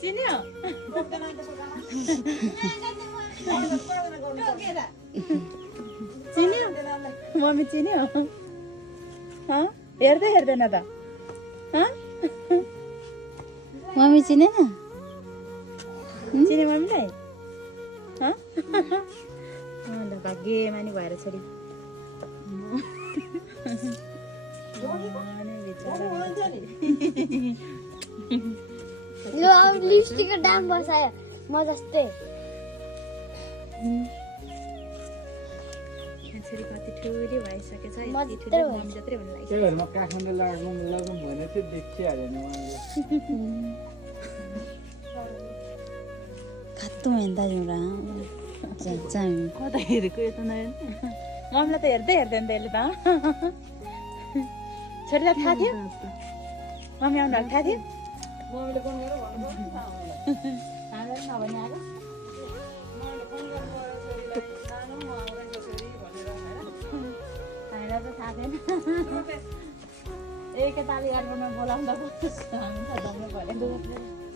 चिन्यो चिन्यो mummy चिन्यो हेर्दै हेर्दैन त मम्मी चिनेन चिने मम्मीलाई ल भाग्यमा नि भएर छोरी लो अब लिपस्टिकको दाम बसायो म जस्तै छोरी कति ठुलो भइसकेछ मज्जा यति ठुलो मम्मी जत्रै हुन लाग्छ त्यही भएर म काठमाडौँ लागौँ भने चाहिँ देखिहालेन उहाँले खत्तम हेर्दा एउटा कता हेरेको यता नहेर्नु मम्मीलाई त हेर्दै हेर्दैन त यसले त छोरीलाई थाहा थियो मम्मी आउनु थाहा थियो मम्मीले फोन गरेर भन्नु हामीलाई नभने आएको हामीलाई त थाहा थिएन एकताली एल्बममा बोलाउँदा हामी त धम्नु पऱ्यो